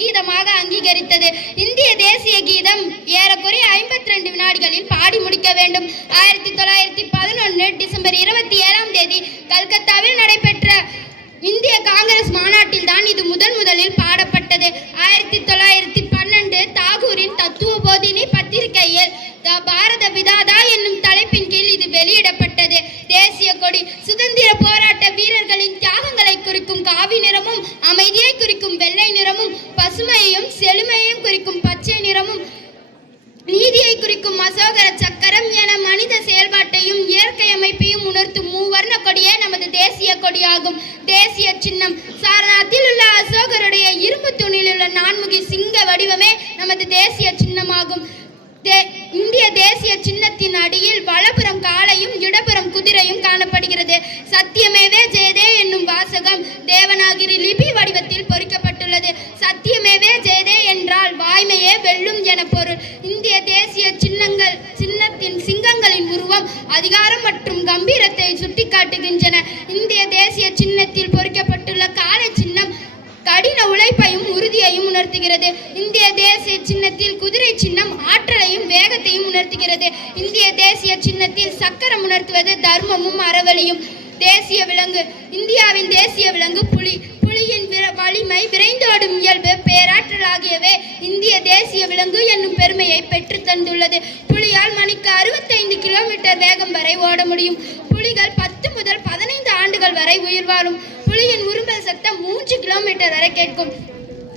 கீதமாக அங்கீகரித்தது. இந்திய தேசிய கீதம் ஏறக்குறைய ஐம்பத்தி ரெண்டு வினாடிகளில் பாடி முடிக்க வேண்டும். ஆயிரத்தி தொள்ளாயிரத்தி பதினொன்று டிசம்பர் இருபத்தி ஏழாம் தேதி கல்கத்தாவில் நடைபெற்ற இந்திய காங்கிரஸ் மாநாட்டில் தான் இது முதன் முதலில் பாடப்பட்டது. ஆயிரத்தி தொள்ளாயிரத்தி பன்னெண்டு தாகூரின் தத்துவ போதினி பத்திரிகையில் த பாரத விதாதா என்னும் தலைப்பின் கீழ் இது வெளியிடப்பட்டது. தேசிய கொடி சுதந்திர போராட்ட வீரர்களின் தியாகங்களை குறிக்கும் காவி நிறமும் அமைதியை குறிக்கும் அசோகர சக்கரம் என மனித செயல்பாட்டையும் இயற்கை அமைப்பையும் உணர்த்தும் மூவர்ண கொடியே நமது தேசிய கொடியாகும். தேசிய சின்னம். சாரநாத்தில் உள்ள அசோகருடைய இரும்பு தூணில் உள்ள நான்முகி சிங்க வடிவமே நமது தேசிய சின்னமாகும். தே- இந்திய தேசிய சின்னத்தின் அடியில் வலப்புறம் காளையும் இடப்புறம் குதிரையும் காணப்படுகிறது. சத்தியமேவே ஜெயதே என்னும் வாசகம் தேவநாகிரி லிபி வடிவத்தில் பொறிக்கப்பட்டுள்ளது. சத்தியமேவே ஜெயதே என்றால் வாய்மையே வெல்லும் என பொருள். இந்திய தேசிய அதிகாரம் மற்றும் கம்பீரத்தை சுட்டிக்காட்டுகின்றன. இந்திய தேசிய சின்னத்தில் பொறிக்கப்பட்டுள்ள காலை சின்னம் கடின உழைப்பையும் உறுதியையும் உணர்த்துகிறது. இந்திய தேசிய சின்னத்தில் குதிரை சின்னம் ஆற்றலையும் வேகத்தையும் உணர்த்துகிறது. இந்திய தேசிய சின்னத்தில் சக்கரம் உணர்த்துவது தர்மமும் அறவழியும். தேசிய விலங்கு இந்தியாவின் தேசிய விலங்கு புலி புலியின் வலிமை விரைந்தோடும் இயல்பு பேராற்றல் ஆகியவை இந்திய தேசிய விலங்கு என்னும் பெருமையை பெற்று தந்துள்ளது பதினைந்து கிலோமீட்டர் வேகம் வரை ஓட முடியும். புலிகள் பத்து முதல் பதினைந்து ஆண்டுகள் வரை உயிர் வாழும். புலியின் உருமல் சத்தம் மூன்று கிலோமீட்டர் வரை கேட்கும்.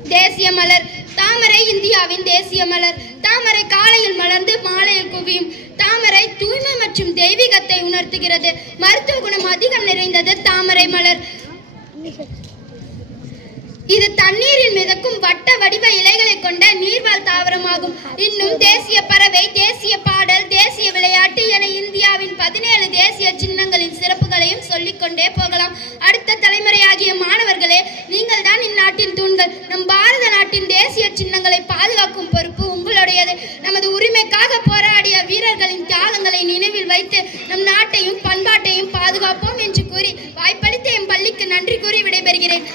தேசிய மலர். தாமரை இந்தியாவின் தேசிய மலர். தாமரை காலையில் மலர்ந்து மாலையில் குவியும். தாமரை தூய்மை மற்றும் தெய்வீகத்தை உணர்த்துகிறது. மருத்துவ குணம் அதிகம் நிறைந்தது தாமரை மலர். இது தண்ணீரில் மிதக்கும் வட்ட வடிவ இலைகளை கொண்ட நீர்வாழ் தாவரமாகும். இன்னும் தேசிய பறவை தேசிய பாடல் தேசிய விளையாட்டு என இந்தியாவின் பதினேழு தேசிய சின்னங்களின் சிறப்புகளையும் சொல்லிக்கொண்டே போகலாம். அடுத்த தலைமுறையாகிய மாணவர்களே நீங்கள் தான் இந்நாட்டின் தூண்கள். நம் பாரத நாட்டின் தேசிய சின்னங்களை பாதுகாக்கும் பொறுப்பு உங்களுடையது. நமது உரிமைக்காக போராடிய வீரர்களின் தியாகங்களை நினைவில் வைத்து நம் நாட்டையும் பண்பாட்டையும் பாதுகாப்போம் என்று கூறி வாய்ப்பளித்த என் பள்ளிக்கு நன்றி கூறி விடைபெறுகிறேன்.